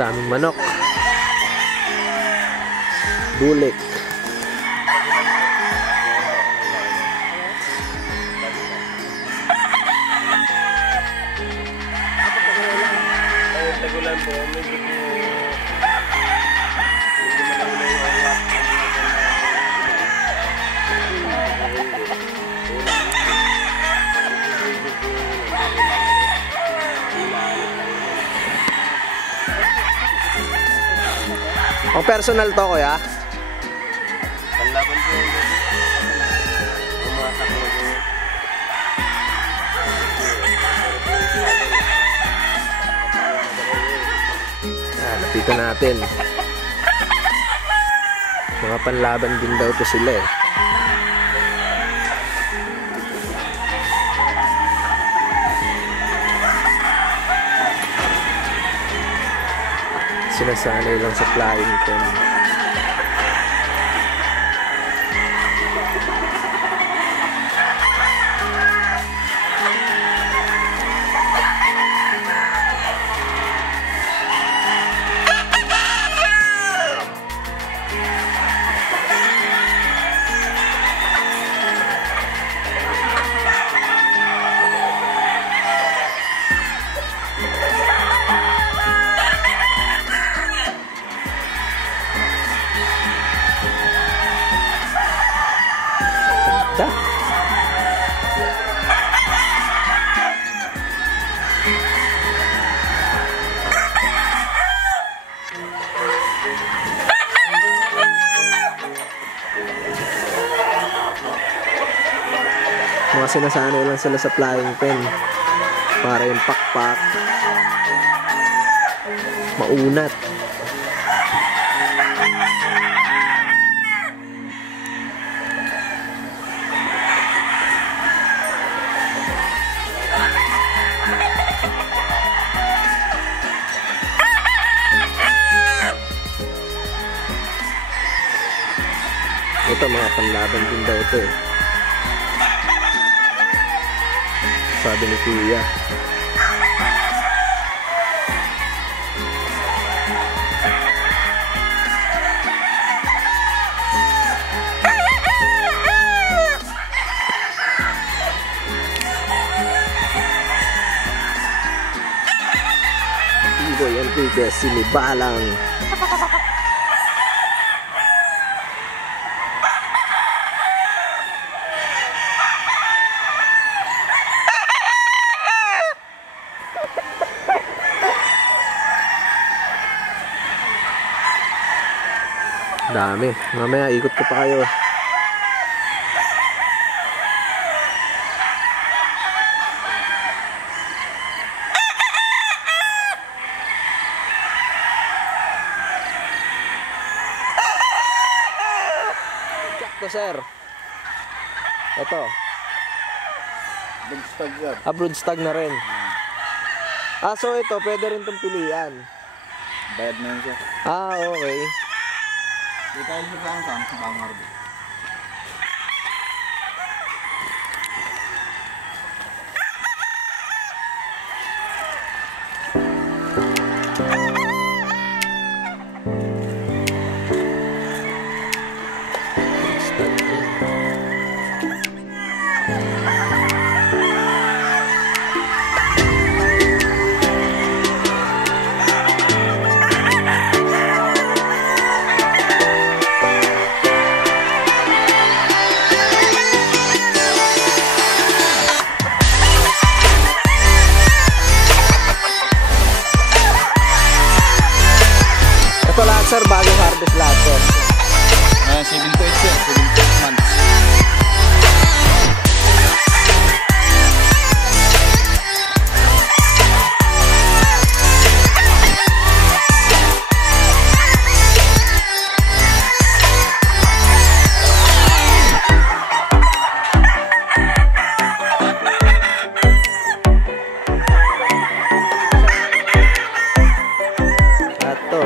Daming manok. Bulik. Tagulan po, medyo po Ang personal to, kuya? panlaban po yung umasak po po. Lapitan natin. Mga panlaban din daw to sila eh. Sinasanay lang sa flying pen. Mga sinasanay lang sila sa flying pen para yung pakpak maunat. Ito mga panlaban din daw ito eh. Sabi ni Kuya. Iboy Enriquez, sinibalang. Dami. Mamaya ikot ko pa kayo. Ito sir. Ito. Broodstag yan. Broodstag na rin. So ito pwede rin itong pilihan. Bayad na yun siya. Okay. Di tayo saan sa pangarap. Ito lahat sir, bagong harvest lahat to. 7 to 8 years, 7 to 8 months.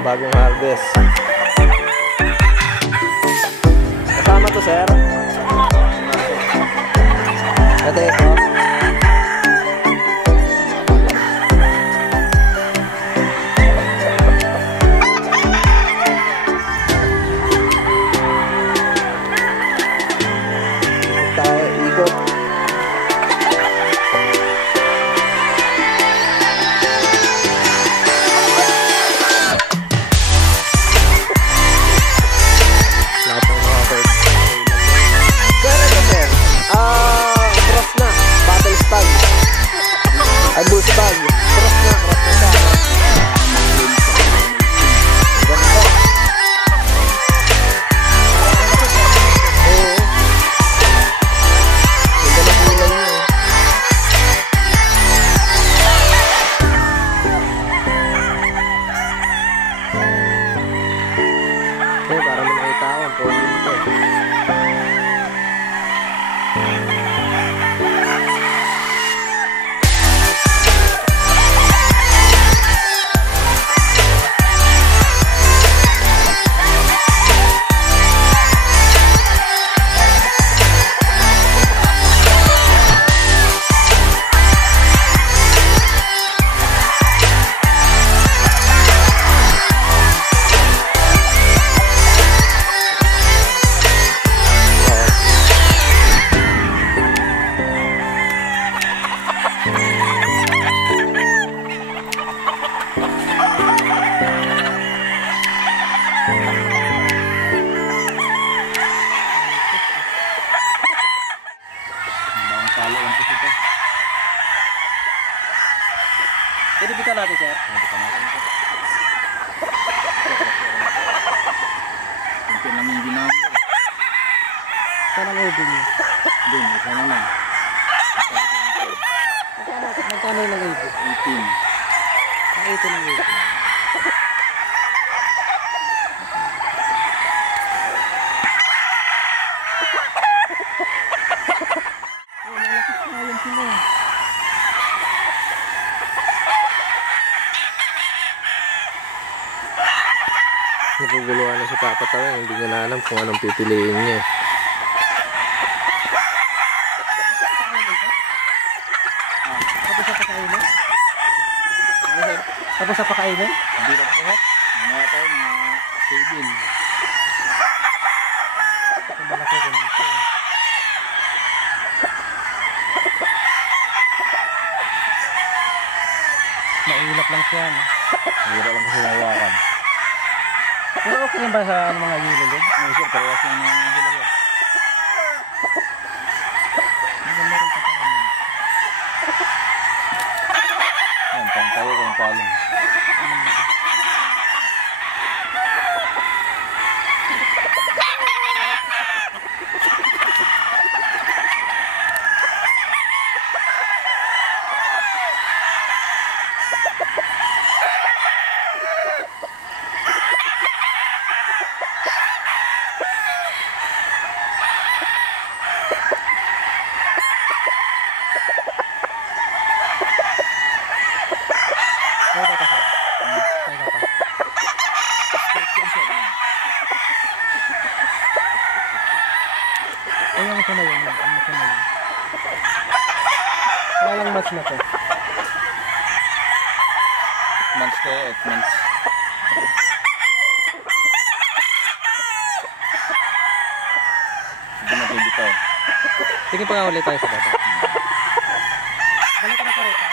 Bagong harvest. Kasama to sir. Ito. Pwede bita natin, sir? Hindi ka natin. Yung pinamili na ako. Saan ang ubin niyo? Doon, isa na lang. Magkano lang ubin? 18. Ang 18 ang ubin. Oh, malaki na yun sila. Naguguluhan na si Papa Taweng. Hindi niya na alam kung anong pipiliin niya. Tapos sa pakainin? Tapos sa pakainin? Hindi ka po. Mga tayo, mga 7. Ito malaki rin ito. Maulap lang siya. No? Hirap lang kasi nawakan. Pero okay rin ba sa mga yulilid? Ngayon sir, parehas lang na sila sir. Ang ganda rin pakainin. Yan, pantayo kung palong. Kaya ka sir? Kaya ka. Ayun ko na yun. Ano ko na yun? Kaya lang match na to. Months kayo, 8 months. Hindi na bibitaw. Sige pa nga ulit tayo sa baba. Balik ka na pa rin ha?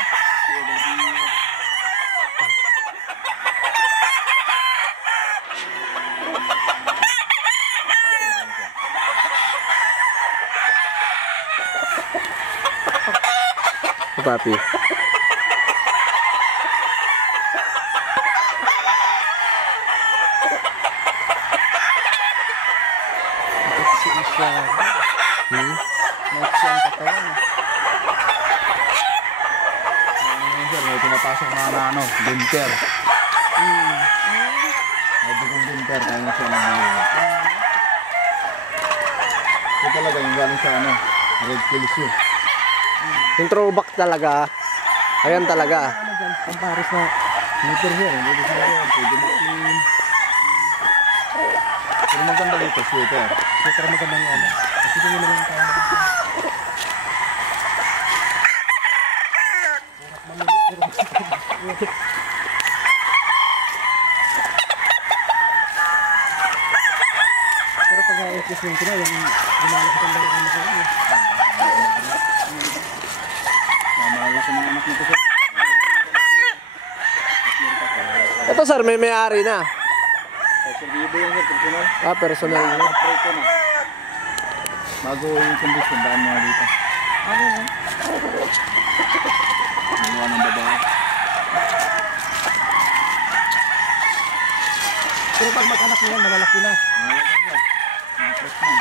Papi. Siya. Match ang katawan. Sir, may pinapasok na ano, winter. May bukong winter, kaya na siya nag-iiwa. Ito talaga yung galing sa ano, Red Kills yun. Yung throwback talaga. Ayan talaga. Ano dyan? Ang pares na. Winter sir, hindi siya yun, pwede mag-clean. Pero maganda dito, sweater. Super magandang ano. Kasi doon naman tayo. Pero pag na-explain ko na, yung gumawa ko ng laro ko na. Mamahal ko mga anak nito sir. Ito sir, may may-ari na. Sir, bibo yan sir, personal. Ah, personal na. Upgrade ko na. Bago yung condition, daan mga dito. Ano yun? Mga ng babae. Pero pag mag-anak nila, malalaki na. Mga lang sir. Mga fresh man.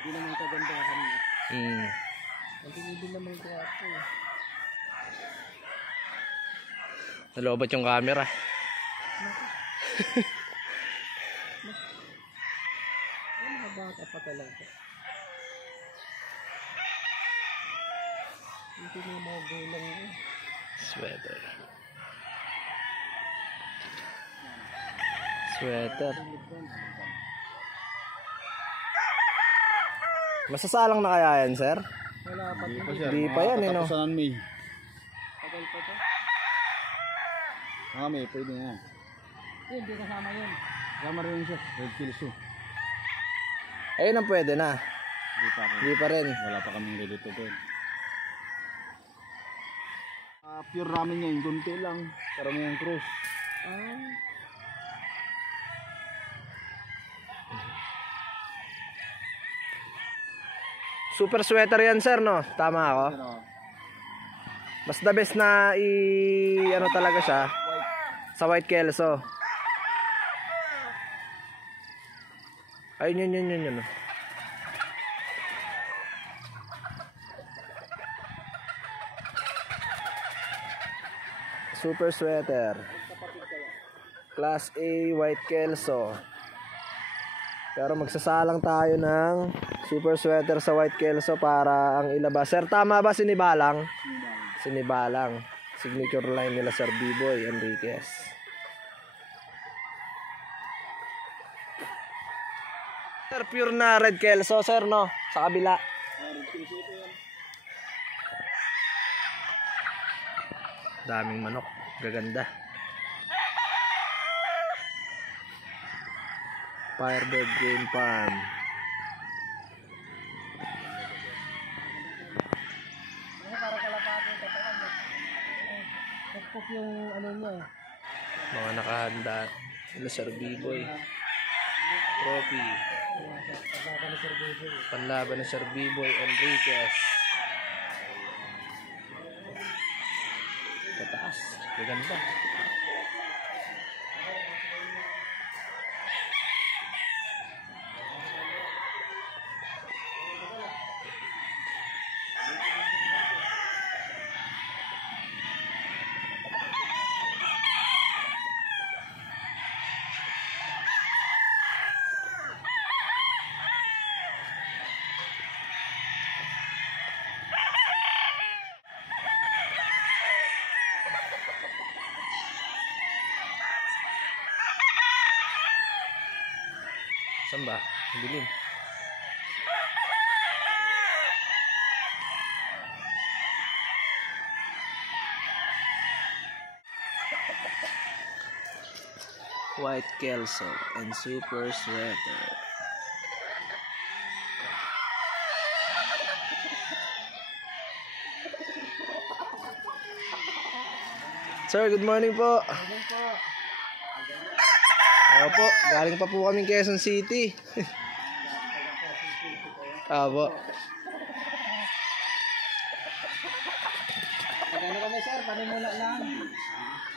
Hindi naman kagandahan niya. Hindi naman kaya ito. Nalobat yung camera. Ay, mabaka pa talaga. Hindi mo mga gulang yun. Sweater. Sweater. Masasalang na kaya yan, sir? Wala pa. Hindi pa sir. Hindi pa yan, eh, no? Katapusan May. Tagal pa to. May, pwede na. Hindi kasama yun. Kasama rin siya. Red Kills yun. Ayun ang pwede na. Hindi pa rin. Hindi pa rin. Wala pa kaming ready to burn. Pure ramen niya, yung kunti lang. Karamihan cruise. Ah. Super sweater yan, sir, no? Tama ako? Ano, Mas the best na ano talaga siya white. sa White Kelso. Ayun, yun. Super sweater. Class A White Kelso. Pero magsasalang tayo ng super sweater sa White Kelso para ang ilabas. Sir, tama ba sinibalang? Sinibalang. Signature line nila Sir B-Boy Enriquez. Sir, pure na red Kelso, sir, no? Sa kabila. Daming manok. Gaganda. Firebird Game Farm. Para kalapati ito. Pagpok yung ano niya eh. Mga nakahanda. Sila Sir B-Boy. Trophy. Pagkaka ni Sir Bebe. Panlaban ni Sir B-Boy Enriquez. Pataas. Gaganda. Saan ba? Dilim. White Kelso and super sweater. Sir, good morning po. Opo, galing pa po kami Quezon City. Opo. Magano kami sir, panimula lang.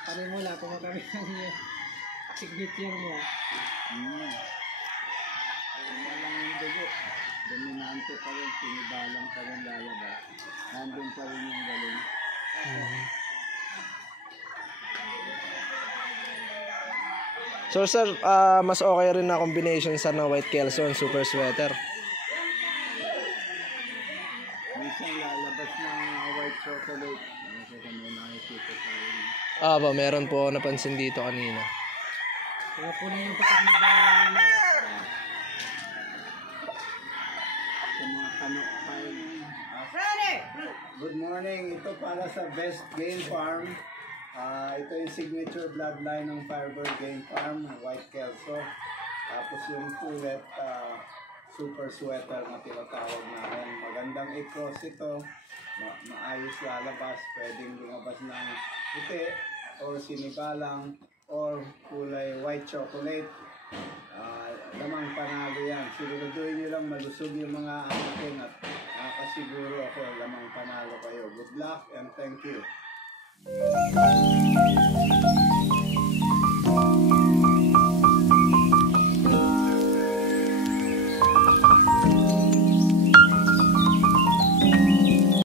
Panimula, kung kami ng signature mo. Walang yung dugo. Dominante pa rin, sinibalang pa rin lalabas. Nandun pa rin yung galing. So sir, mas okay rin na combination sa ng White Kelso and super sweater. Minsan lalabas ng white chocolate. Kasi kami nakikita sa rin. Opo, meron po ako napansin dito kanina. Kaya po na yung pagkakanibalan nila. Sa mga kanok pile. Good morning. Ito para sa Best Game Farm. Ito yung signature bloodline ng Firebird Game Farm, White Kelso. Tapos yung tulad, super sweater na tinatawag namin. Magandang i-cross ito. Maayos lalabas. Pwedeng lumabas ng puti or sinibalang or kulay white chocolate. Lamang panalo yan. Siguraduhin nyo lang malusog yung mga akin at nakasiguro ako lamang panalo kayo. Good luck and thank you.